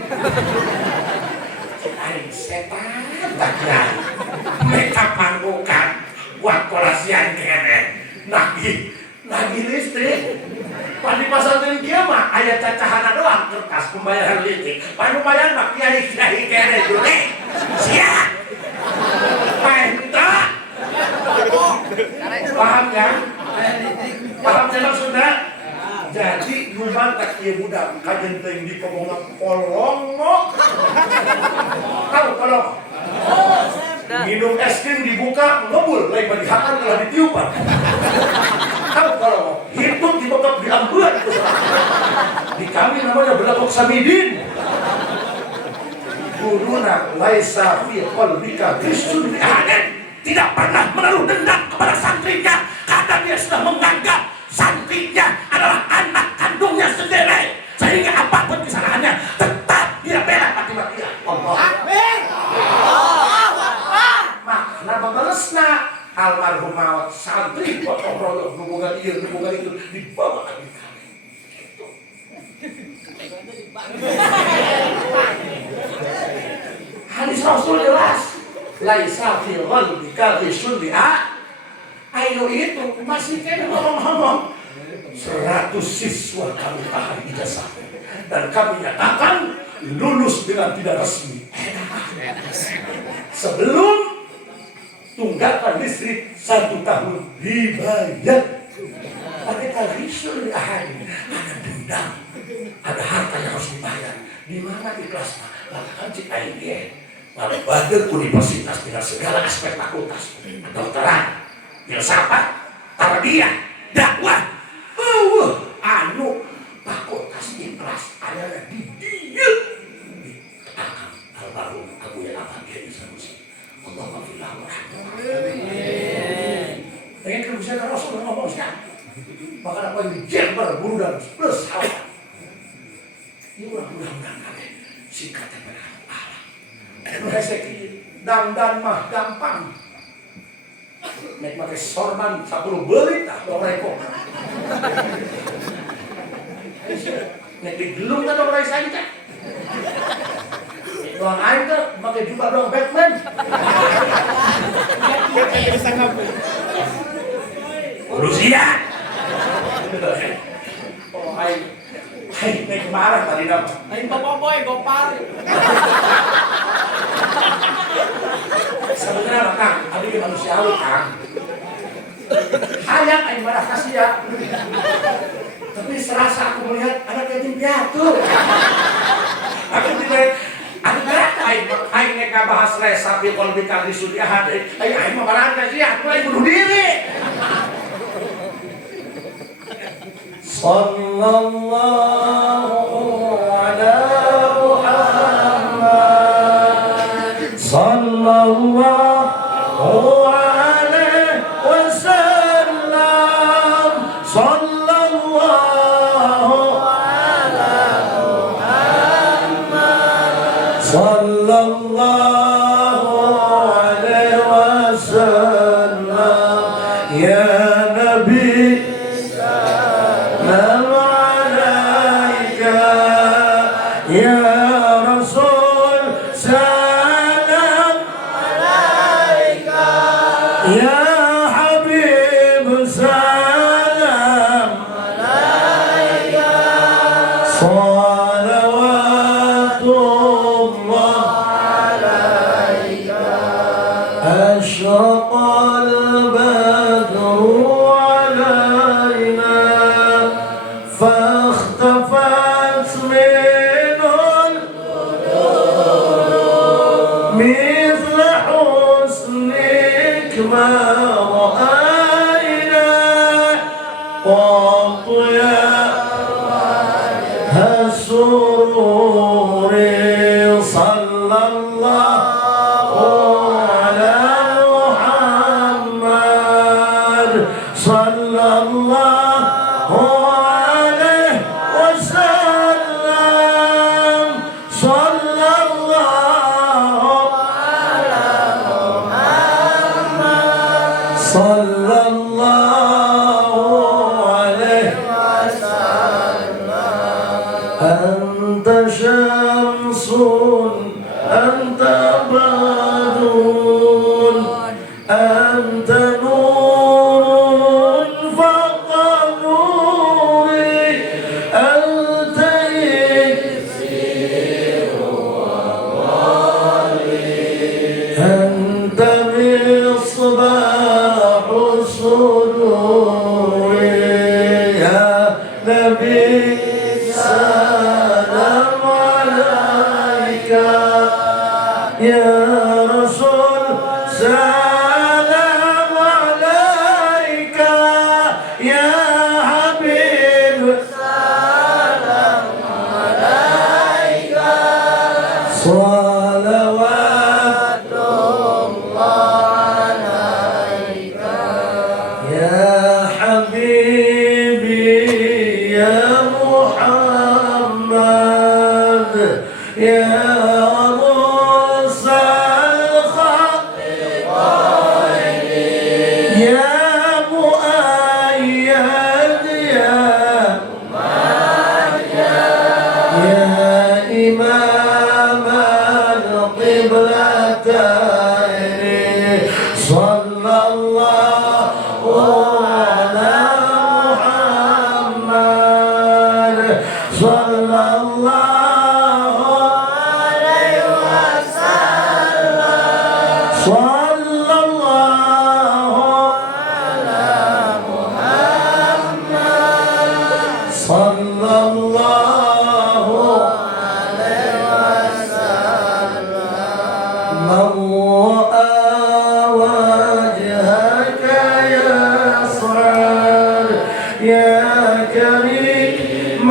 Aing setan tak kira. Mereka panggukan. Buat kolasian kene. Nagi listrik. Padi pasantren kieu mah aya cacahana doang kertas pembayaran listrik. Panu bayar mah kiai kene dulu. Siap. Paenta. Paham kan? Paham kan maksudnya? Jadi rumah tak kieu budak kajen teuing di komongan polongo. Tahu polong? Minum es krim dibuka ngebul lain bagi hakan telah ditiupan. Tahu kalau hidup dibekap di ambulan di kami namanya belakok samidin. Guruna laisa fi qalbika bisun ahadan. Tidak pernah menaruh dendam kepada santrinya karena dia sudah menganggap santrinya adalah anak kandungnya sendiri. Sehingga apapun kesalahannya tetap dia bela mati-matian. Amin. Makna babalesna almarhum maut santri potong royong hubungan ieu hubungan itu dibawa ke kami. Hadis Rasul jelas. Laisa fi qalbika ghisyun bi'a. Ayo itu masih kena ngomong-ngomong. 100 siswa kami tahan ijazah dan kami nyatakan lulus dengan tidak resmi. Sebelum tunggakan listrik 1 tahun dibayar. Pakai tarisul ahadi. Ada dendam, ada harta yang harus dibayar. Di mana ikhlasnya? Bahkan cik aing lalu badan universitas dengan segala aspek fakultas, kedokteran, filsafat, tarbiyah, dakwah, anu fakultas ikhlas adalah di dia di almarhum Abu Ya'la Kiai Sanusi. Allahumma fillah warahmatullahi. Pengen kan bisa Rasul ngomong sekarang. Maka apa yang dijember bulu dan plus hal. Ini mudah-mudahan kalian singkatan benar. Rezeki dan mah gampang. Nek make sorban 10 beulit tah doreko. Nek digelung kan dorek saja teh. Doang aing teh make jubah doang Batman. Urusian. Oh aing nek marah tadi nama. Aing boboiboy gopar. Sebenarnya Kang, abi manusiawi Kang. Hayang aing marah kasih ya. Tapi serasa aku melihat anak yatim piatu. Aku tidak, aku tidak aing neka bahas resa pi kolbi kali sudi ahad. Aing mah barang kasih aku aing bunuh diri. Sallallahu ala Muhammad. Sallallahu alaihi wasallam. Sallallahu ala Muhammad. Sallallahu alaihi wasallam. Ya Nabi salam alaika, ya Rasul salam alaika, ya Habib salam alaika. Salawatullah alaika. Ashraqal badru علينا فاختفت منه النور مثل حسنك ما رأينا قط يا السرور. صلى الله على محمد. صلى الله عليه وسلم. صلى الله على محمد. صلى الله عليه وسلم. أنت شمس أنت بدر أنت نور فوق نوري أنت إكسير وضالي أنت مصباح الصدور. يا نبي سلام عليك، يا رسول سلام عليك، يا حبيب سلام عليك. صلوات الله عليك يا حبيبي يا محمد، يا رؤوس الخلق يا مؤيد يا إمام القبلتين. صلى الله على محمد. صلى الله عليه وسلم. صلى الله على محمد. صلى الله عليه وسلم. من رأى وجهك يسعد يا كريم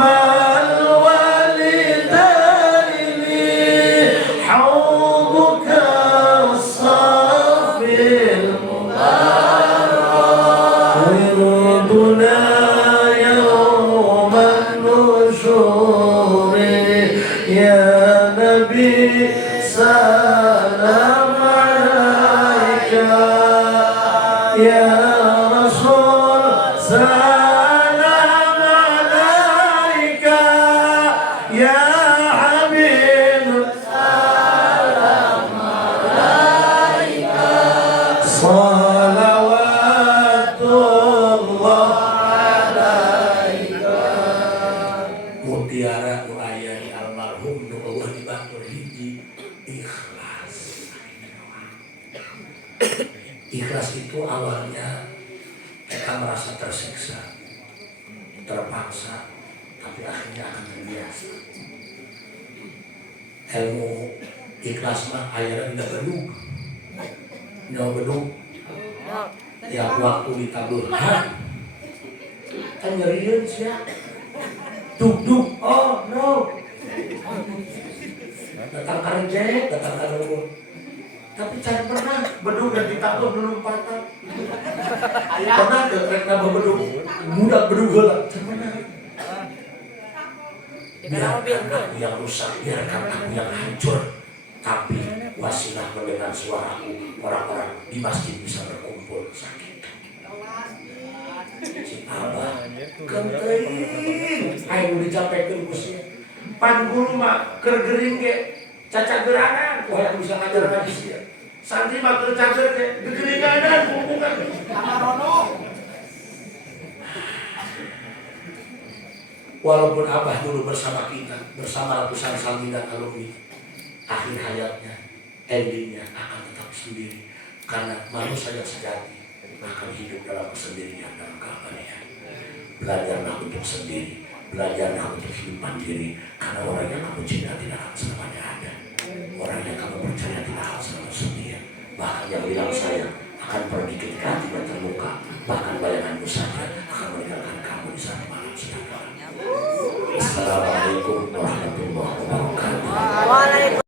الوالدين. حوضك الصافي المبارك وردنا يوم النشور. يا نبي سلام عليك، يا رسول سلام عليك، يا حبيب سلام عليك. صلوات الله عليك. Mutiara urayani almarhum nu Allah dibatur hiji ikhlas. Ikhlas itu awalnya kita merasa tersiksa. terpaksa, tapi akhirnya akan terbiasa. Ilmu ikhlas mah akhirnya tidak bedug. Nyawa bedug. Tiap waktu ditaburkan. Kan nyeriun sih ya. Duk, oh no. Datang karejek, datang karejek. Tapi jangan pernah bedug dan ditabur belum patah. Pernah kerek nama bedug, mudah bedug heula. Jangan pernah. Biarkan aku yang rusak, biarkan aku yang hancur. Tapi wasilah mendengar suaraku, orang-orang di masjid bisa berkumpul sakit. Si Abah genting, ayo dicapekeun kusnya. Pan guru mah keur gering ge cacat gerangan, wah yang bisa ngajar ngaji sih. Santri mah keur cager ge gegeringanan hubungan sama Rono. Walaupun Abah dulu bersama kita, bersama ratusan santri dan alumni, akhir hayatnya, endingnya akan tetap sendiri. Karena manusia yang sejati akan hidup dalam kesendirian dalam keabadian. Belajarlah untuk sendiri, belajarlah untuk hidup mandiri. Karena orang yang kamu cinta tidak akan selamanya ada. Orang yang kamu percaya tidak akan selalu setia. Bahkan yang bilang sayang akan pergi ketika tidak terluka. Bahkan bayanganmu saja